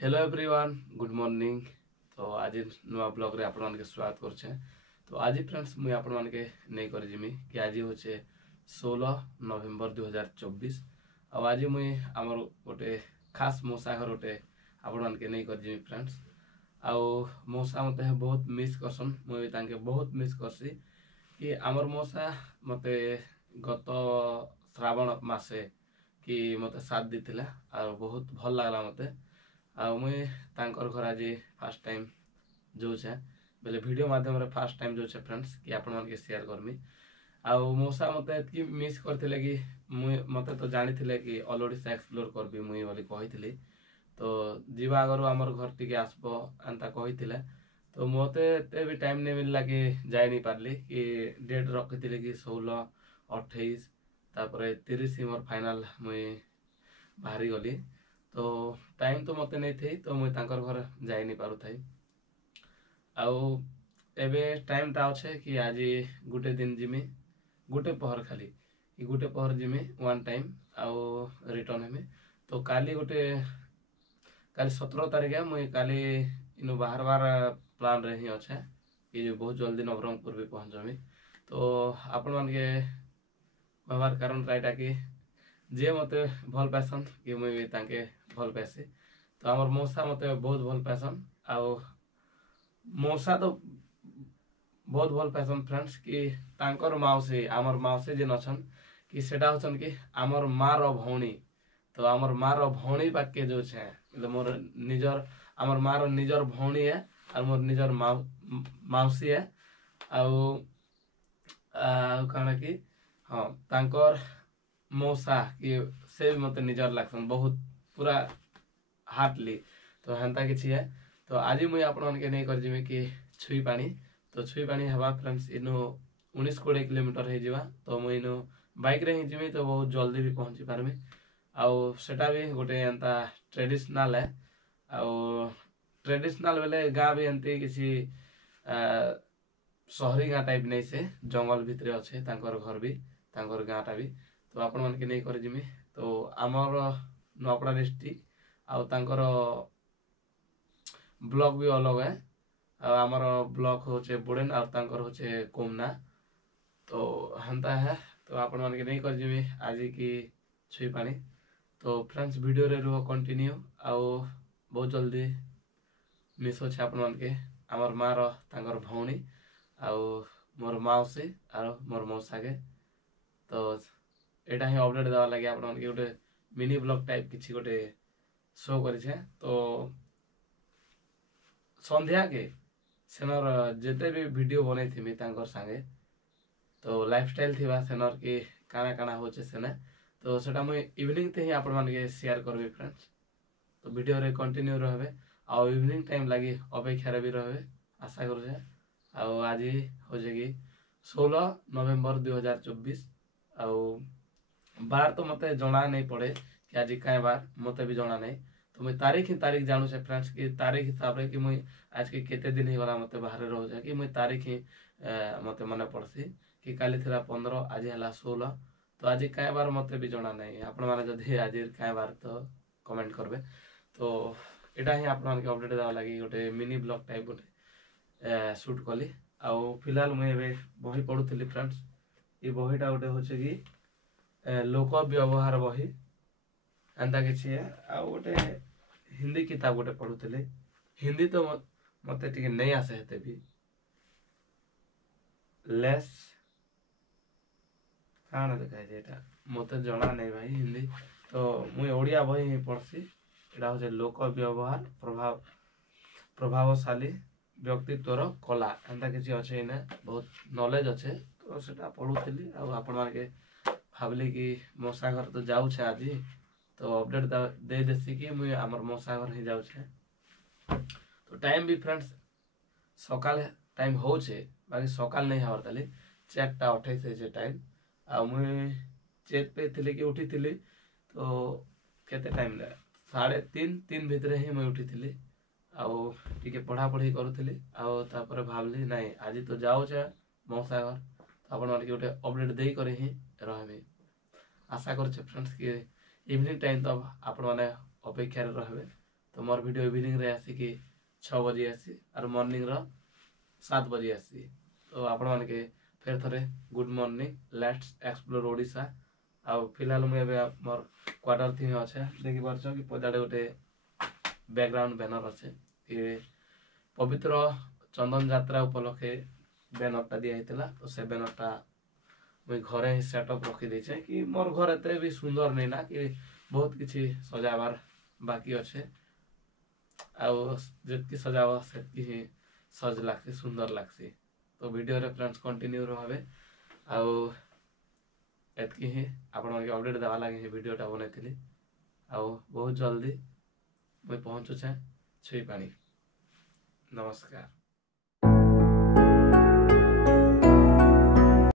Hello everyone good morning. तो आज नुआ ब्लॉग रे आपण मानके स्वागत करछे। तो आज फ्रेंड्स मुई आपण मानके नै कर जिमी कि आज होचे 16 नवेम्बर 2024। आ आज मुई हमर गोटे खास मोसा घर गोटे आपण मानके नै कर जिमी फ्रेंड्स। आ मोसा मते बहुत मिस करसन, मुई तांके बहुत मिस करसी कि हमर मोसा मते गत श्रावण मासे कि मते साथ दिथिला आ बहुत भल लागला मते। आ मुई तांकर घर आज फास्ट टाइम जोछे बेले वीडियो माध्यम रे फास्ट टाइम जोछे फ्रेंड्स कि आपण मानके शेयर करमी। आ मोसा मते एतकी मिस करथिले कि मुई मते तो जानिथिले कि ऑल ओडिशा एक्सप्लोर करबी मुई बोली कहिथिली। तो जीवा आगरो हमर घर टिके आसबो एंता कहिथिले। तो मते एते भी टाइम नै मिलला कि जाय नै पारली कि डेट रखिथिले कि 16 28 तापरे 30 मोर फाइनल मुई बाहरी गली। तो टाइम तो मते नहीं थी तो मुई तांकर घर जाई नहीं पारु थाई। आउ एबे टाइम टा अच्छे कि आज गुटे दिन जिमी गुटे पहर खाली कि गुटे पहर जिमी वन टाइम आउ रिटर्न हेमी। तो काली गुटे काली 17 तारीख है मुई काली इनु बाहर बार प्लान रे ही अच्छे कि बहुत जल्दी नवरंगपुर भी पहुंच जमी। तो आपण मान के कहबार कारण राइटा कि जे मते भल पासन कि मुई तांके भल पासी। तो हमर मौसा मते बहुत भल पासन आउ मौसा तो बहुत भल पासन फ्रेंड्स कि तांकर माउसी हमर माउसी जेन अछन कि सेटा होछन कि हमर माँ रो भौणी। तो हमर माँ रो भौणी बाके जो छे मतलब मोर निजर हमर माँ रो निजर भौणी है और मोर निजर माउसी है। आउ काना कि हाँ तांकर मौसा कि से भी मते निजर लागसन बहुत पूरा हार्टली। तो हेन्ता किछि है। तो आज मुई आपण मानके नै कर जिमी कि छुई पानी। तो छुई पानी हवा फ्रेंड्स इनु 19-20 किलोमीटर हे जिवा। तो मुई इनु बाइक रे ही जिमी तो बहुत जल्दी भी पहुंची पारमी। आउ सेटा भी गोटे एंता ट्रेडिशनल है। आउ ट्रेडिशनल बेले गाँ भी एंती किछि शहरी गाँ टाइप नहीं से जंगल भितरे अच्छे तांकर घर भी तांकर गाँटा भी। तो आपण मानके नै कर जिमी। तो आमर नुआपड़ा डिस्ट्रिक्ट आउ तांकर ब्लॉक भी अलग है। आमर ब्लॉक होचे बुडेन और तांकर होचे कोमना। तो हंता है। तो आपण मानके नै कर जिमी आज की छुई पानी। तो फ्रेंड्स वीडियो रे रुह कंटिन्यू आउ बहुत जल्दी मिस होचे आपण मानके हमर माँ रो तांकर भौणी आउ मोर माउसी आउ मोर मौसा के। तो एटा ही अपडेट देवा लगे आपण मानके गोटे मिनी ब्लॉग टाइप किछि गोटे शो करिछे। तो संध्या के सेनर जेते भी वीडियो बनै थिमी तांकर संगे तो लाइफस्टाइल थिबा सेनर कि काना काना होचे सेने। तो सेटा मुई इवनिंग ते ही आपण मानके शेयर करबी फ्रेंड्स। तो वीडियो रे कंटिन्यू रहबे आउ इवनिंग टाइम लागी अपेक्षा रे भी रहबे आशा करू छे। आउ आज होजे कि 16 नवेम्बर 2024 आउ बार तो मते जणा नहीं पड़े कि आज काय बार मते भी जणा नहीं। तो मुई तारीख ही तारीख जानू छे फ्रेंड्स कि तारीख हिसाब रे कि मुई आज के केते दिन ही वाला मते बाहर रहू छे कि मुई तारीख ही मते मने पड़सी कि काली थिला 15 आज हला 16। तो आज काय बार मते भी जणा नहीं। आपण माने जदी आज काय बार तो कमेंट करबे। तो एटा ही आपण मानके अपडेट देवा लागि गोटे मिनी ब्लॉग टाइप गोटे शूट कली। आउ फिलहाल मुई एबे बही पढुथिली फ्रेंड्स। ई बहीटा गोटे होचे कि लोक व्यवहार बही एंता किछि है। आ गोटे हिंदी किताब गोटे पढुथिले। हिंदी तो मते टिके नहीं आसे हेते भी लेस काना देखा जेटा मते जणा नहीं भाई हिंदी। तो मुई ओडिया बही ही पढसी। एटा होचे लोक व्यवहार प्रभावशाली व्यक्तित्वर कला एंता किछि अच्छे इने बहुत नॉलेज अच्छे। तो सेटा पढुथिली आ आपण मानके भाबली कि मौसा घर तो जाऊ छे आज तो अपडेट दे देसी कि मुई हमर मौसा घर ही जाऊ छे। तो टाइम भी फ्रेंड्स सकाल टाइम हो छे बाकी सकाल नहीं हवर ताली 4:28 है टाइम। आ मुई चेत पे थिले कि उठी थिली तो केते टाइम ले 3:30 भितरे ही मुई उठी थिली आउ टिके पढ़ा पढ़ी करूथिली आउ तापर भाबली नहीं आज तो जाऊ छे मौसा घर। तो आपण मानके गोटे अपडेट देई करे ही रहबे आशा करछे फ्रेंड्स कि इवनिंग टाइम तो आपण माने अपेक्षा रे रहबे। तो मोर वीडियो इवनिंग रे आसिकी 6 बजे आसी और मॉर्निंग रो 7 बजे आसी। तो आपण मानके फेर थरे good morning, let's explore Odisha. आउ फिलहाल मुझे मोर क्वार्टर थी अच्छे देखी पार्छ कि पदाड़े गोटे बैकग्राउंड बैनर अच्छे ये पवित्र चंदन यात्रा उपलक्षे बैनरटा दिया तो से बैनरटा मुझे घरे ही सेटअप रखी देछे कि मोर घर एते भी सुंदर नहीं ना कि बहुत किसी सजाबार बाकी अच्छे आउ जितकी सजावा सेतकी ही सज लागसी सुंदर लागसी। तो वीडियो रे फ्रेंड्स कंटिन्यू रहे आउ एतकी ही आपण मानके अपडेट देवा लगे ही वीडियोटा बनैथिली आउ बहुत जल्दी मुझे पहुँचुछे छुईपाणी। नमस्कार।